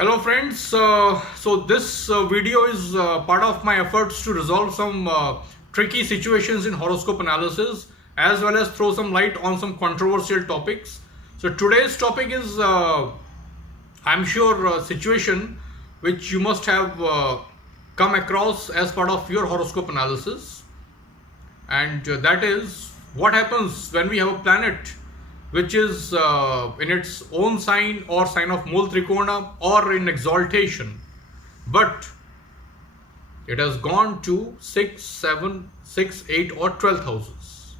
Hello friends, so this video is part of my efforts to resolve some tricky situations in horoscope analysis as well as throw some light on some controversial topics. So today's topic is I'm sure a situation which you must have come across as part of your horoscope analysis, and that is what happens when we have a planet which is in its own sign or sign of Mooltrikona or in exaltation, but it has gone to 6, 7, 6, 8 or 12 houses.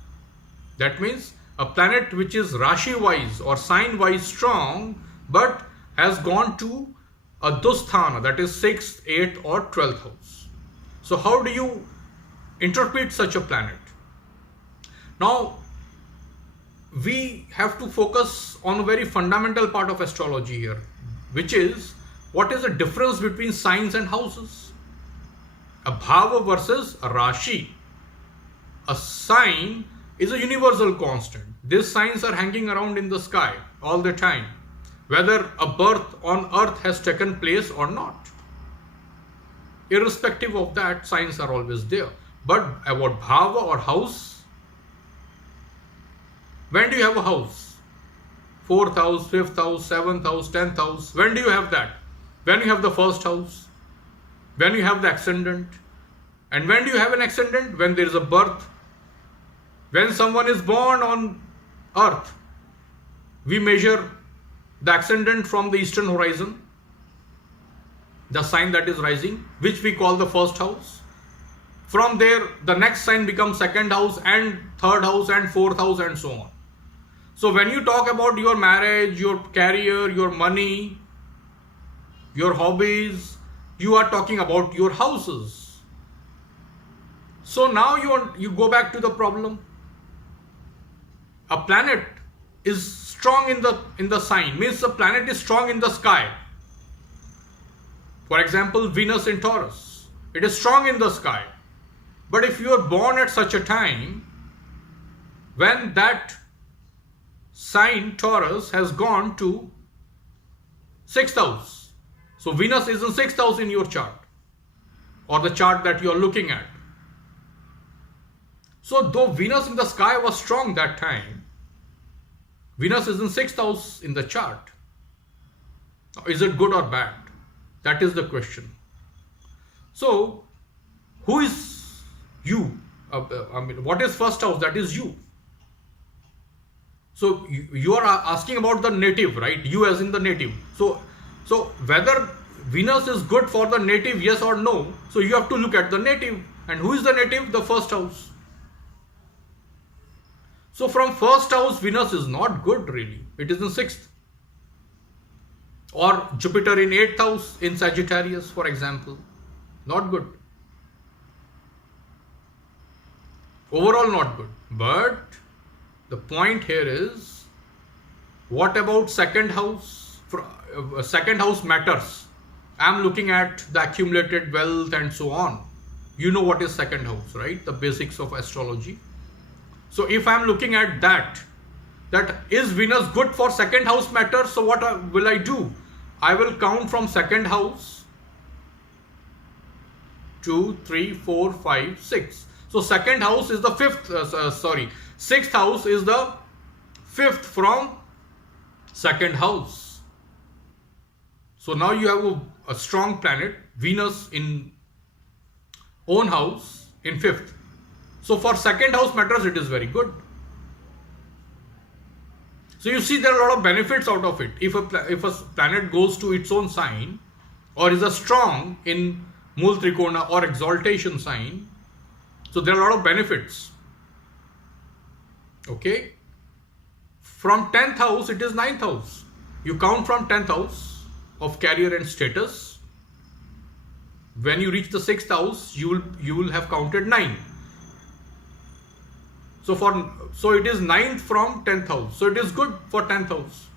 That means a planet which is Rashi wise or sign wise strong but has gone to a Dusthana, that is 6th, 8th or 12th house. So how do you interpret such a planet? Now we have to focus on a very fundamental part of astrology here, which is what is the difference between signs and houses. A bhava versus a rashi. A sign is a universal constant. These signs are hanging around in the sky all the time, whether a birth on earth has taken place or not. Irrespective of that, signs are always there. But about bhava or house, when do you have a house? 4th house, 5th house, 7th house, 10th house. When do you have that? When you have the first house. When you have the ascendant. And when do you have an ascendant? When there is a birth. When someone is born on earth, we measure the ascendant from the eastern horizon, the sign that is rising, which we call the first house. From there, the next sign becomes second house and third house and fourth house and so on. So when you talk about your marriage, your career, your money, your hobbies, you are talking about your houses. So now you go back to the problem. A planet is strong in the sign, means the planet is strong in the sky. For example, Venus in Taurus, it is strong in the sky. But if you are born at such a time when that sign Taurus has gone to 6th house, so Venus is in 6th house in your chart or the chart that you are looking at. So though Venus in the sky was strong that time, Venus is in 6th house in the chart. Is it good or bad? That is the question. So who is you? What is first house? That is you. So you are asking about the native, right? You as in the native. So whether Venus is good for the native, yes or no. So you have to look at the native. And who is the native? The first house. So from first house, Venus is not good really. It is in 6th. Or Jupiter in 8th house in Sagittarius, for example. Not good. Overall not good. But the point here is, what about second house? Second house matters. I am looking at the accumulated wealth and so on. You know what is second house, right? The basics of astrology. So if I am looking at that is Venus good for second house matters? So what will I do? I will count from second house 2, 3, 4, 5, 6. So second house is the 6th house is the 5th from second house. So now you have a strong planet, Venus in own house in 5th. So for second house matters, it is very good. So you see there are a lot of benefits out of it. If a planet goes to its own sign or is a strong in Mooltrikona or exaltation sign, so there are a lot of benefits. Okay. From 10th house, it is 9th house. You count from 10th house of career and status. When you reach the 6th house, you will have counted 9. So it is 9th from 10th house. So it is good for 10th house.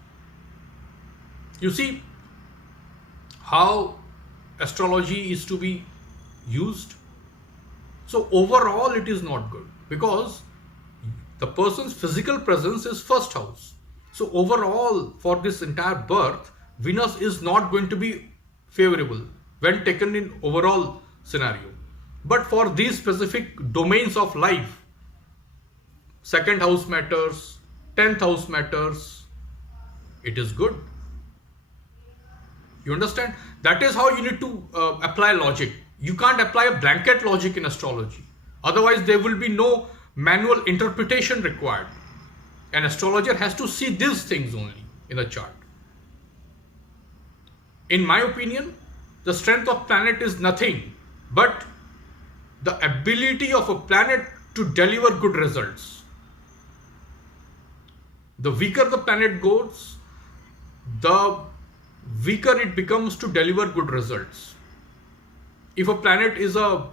You see how astrology is to be used. So overall it is not good because the person's physical presence is first house. So overall for this entire birth, Venus is not going to be favorable when taken in overall scenario. But for these specific domains of life, second house matters, 10th house matters, it is good. You understand? That is how you need to apply logic. You can't apply a blanket logic in astrology. Otherwise, there will be no manual interpretation required. An astrologer has to see these things only in a chart. In my opinion, the strength of planet is nothing but the ability of a planet to deliver good results. The weaker the planet goes, the weaker it becomes to deliver good results. If a planet is a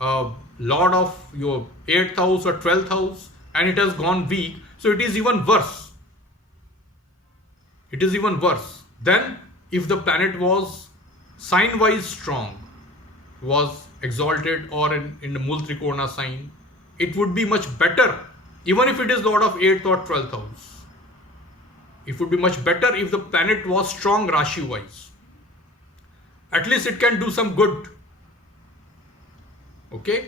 lord of your 8th house or 12th house and it has gone weak, so it is even worse. It is even worse. Then if the planet was sign-wise strong, was exalted or in the Mooltrikona sign, it would be much better, even if it is lord of 8th or 12th house. It would be much better if the planet was strong Rashi-wise. At least it can do some good. Okay?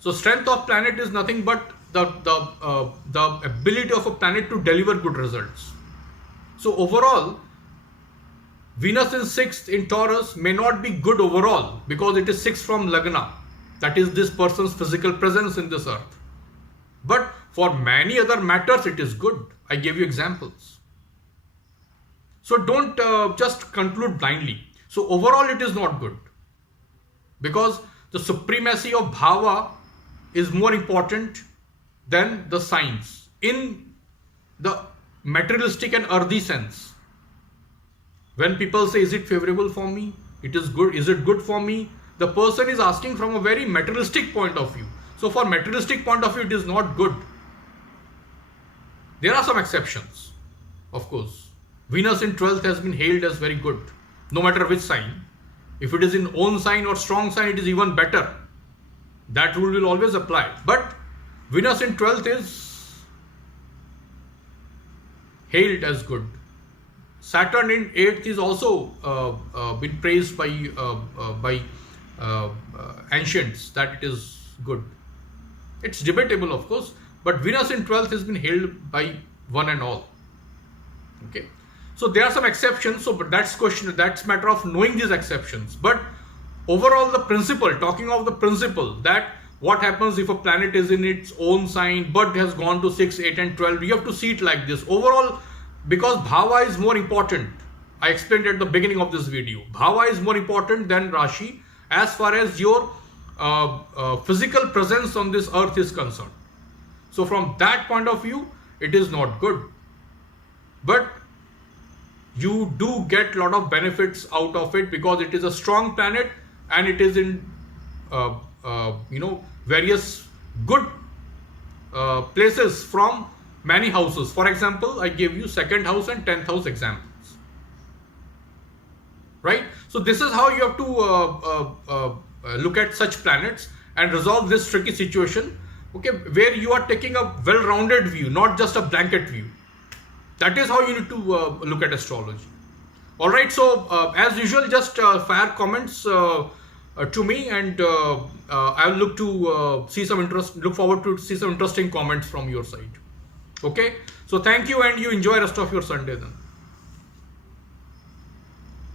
So strength of planet is nothing but the ability of a planet to deliver good results. So overall, Venus in 6th in Taurus may not be good overall because it is 6 from Lagna. That is this person's physical presence in this earth. But for many other matters, it is good. I gave you examples. So don't just conclude blindly. So overall, it is not good because the supremacy of bhava is more important than the signs in the materialistic and earthy sense. When people say, is it favorable for me? It is good. Is it good for me? The person is asking from a very materialistic point of view. So for materialistic point of view, it is not good. There are some exceptions, of course. Venus in 12th has been hailed as very good, no matter which sign. If it is in own sign or strong sign, it is even better. That rule will always apply. But Venus in 12th is hailed as good. Saturn in 8th is also been praised by ancients that it is good. It's debatable, of course, but Venus in 12th has been hailed by one and all. Okay, so there are some exceptions. So, but that's matter of knowing these exceptions. But overall, the principle, talking of the principle that what happens if a planet is in its own sign but has gone to 6, 8, and 12, you have to see it like this. Overall, because bhava is more important. I explained at the beginning of this video. Bhava is more important than Rashi as far as your physical presence on this earth is concerned. So from that point of view, it is not good. But you do get a lot of benefits out of it because it is a strong planet and it is in various good places from many houses. For example, I gave you 2nd house and 10th house examples. Right? So this is how you have to look at such planets and resolve this tricky situation, okay, where you are taking a well-rounded view, not just a blanket view. That is how you need to look at astrology. All right, so as usual, just fire comments to me, and I'll look forward to see some interesting comments from your side. Okay, so thank you, and you enjoy rest of your Sunday then.